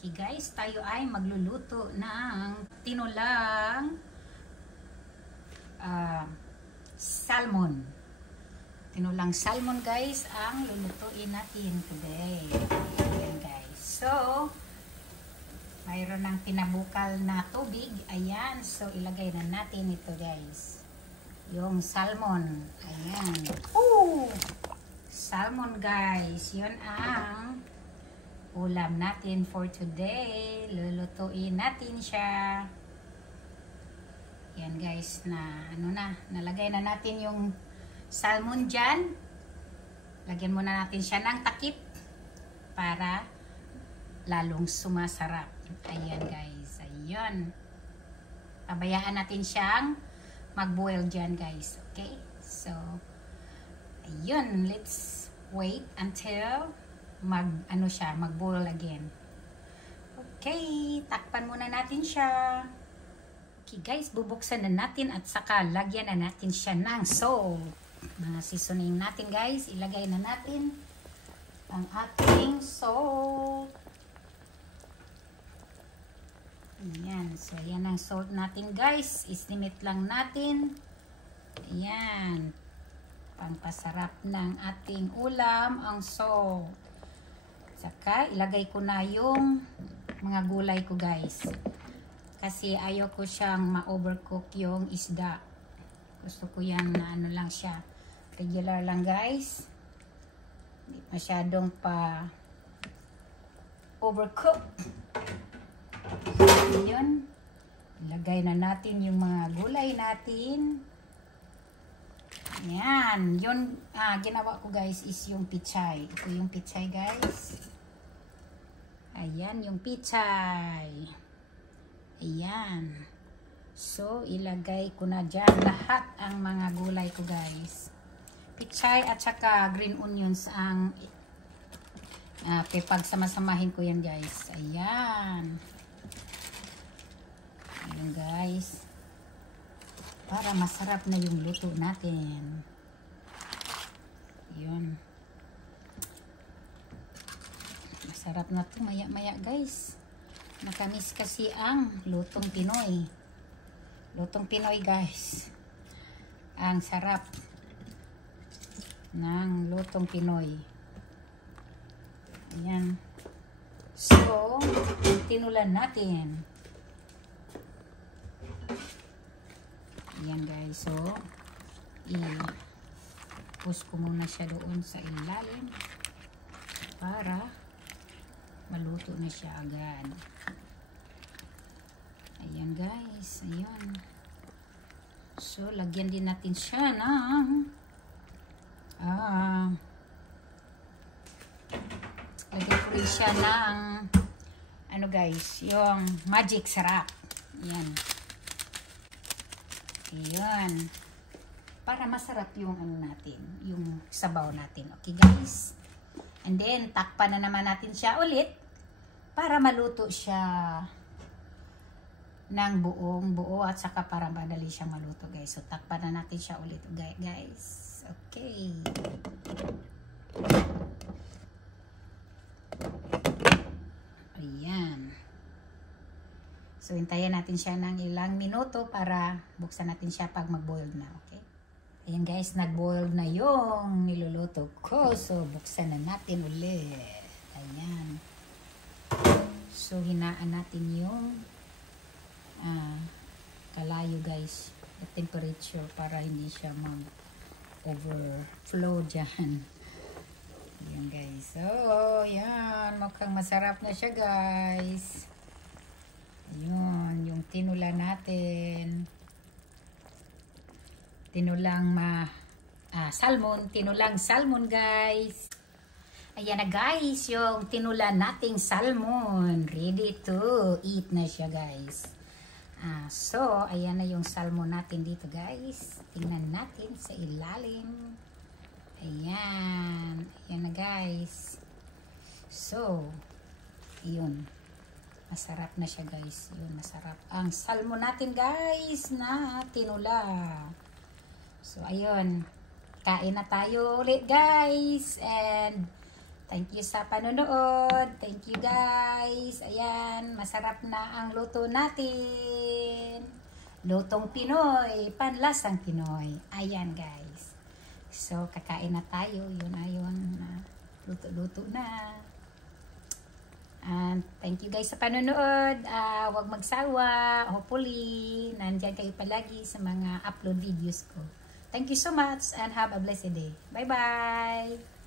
Okay guys, tayo ay magluluto ng tinulang salmon. Tinulang salmon guys ang lulutuin natin today. Ayan guys. So, mayroon ng pinabukal na tubig. Ayan. So, ilagay na natin ito guys. Yung salmon. Ayan. Ooh! Salmon guys. Yun ang ulam natin for today. Lulutuin natin siya. Yan guys, nalagay na natin yung salmon dyan. Lagyan muna natin siya ng takip para lalong sumasarap. Ayan guys, ayun. Pabayaan natin siyang mag-boil dyan guys. Okay, so ayun, let's wait until mag-boil again. Okay, takpan muna natin siya. Okay guys, bubuksan na natin at saka lagyan na natin siya ng salt. Mga seasoning natin guys, ilagay na natin ang ating salt. Ayan, so ayan ang salt natin guys. Islimit lang natin. Ayan, pampasarap ng ating ulam ang salt. Saka ilagay ko na yung mga gulay ko guys. Kasi ayaw ko siyang ma-overcook yung isda. Gusto ko yan na lang siya. Regular lang guys. Hindi masyadong pa overcook. So, yun. Ilagay na natin yung mga gulay natin. Yan. Yun, ginawa ko guys is yung pichay. Ito yung pichay guys. Ayan yung pichay. Ayan. So, ilagay ko na dyan lahat ang mga gulay ko guys. Pichay at saka green onions ang pagsama-samahin ko yan guys. Ayan. Ayan guys. Para masarap na yung luto natin. Ayan. Masarap na to maya-maya guys. Makamis kasi ang lutong Pinoy. Lutong Pinoy guys. Ang sarap ng lutong Pinoy. Ayan. So, tinulan natin. Ayan guys. So, i-push ko muna siya doon sa ilalim para maluto na siya agad. Ayan guys, ayun. So, lagyan din natin siya ng lagyan ko rin siya ng ano guys, yung magic sarap. Ayan. Ayan. Para masarap yung ano natin, yung sabaw natin. Okay guys? And then, takpan na naman natin siya ulit para maluto siya ng buong buo at saka para madali siyang maluto guys. So, takpan na natin siya ulit guys. Okay. Ayan. So, hintayin natin siya ng ilang minuto para buksan natin siya pag mag-boil na. Okay? Ayan guys, nag-boil na yung niluluto ko. So, buksan na natin ulit. Ayan. So, hinaan natin yung kalayo guys. The temperature para hindi siya mag-overflow dyan. Ayan guys. So, ayan. Mukhang masarap na siya guys. Ayun, yung tinula natin. Tinulang salmon guys. Ayan na guys, yung tinula nating salmon. Ready to eat na siya guys. So, ayan na yung salmon natin dito guys. Tingnan natin sa ilalim. Ayan. Ayan na guys. So, yun. Masarap na siya guys. Yun, masarap. Ang salmon natin guys na tinula. So, ayun. Kain na tayo ulit guys. And Thank you sa panonood. Thank you guys. Ayan, masarap na ang luto natin. Lutong Pinoy, panlasang Pinoy. Ayan guys. So, kakain na tayo. Yun na yun. Luto-luto na. And thank you guys sa panonood. Huwag magsawa. Hopefully, nandyan kayo palagi sa mga upload videos ko. Thank you so much and have a blessed day. Bye-bye!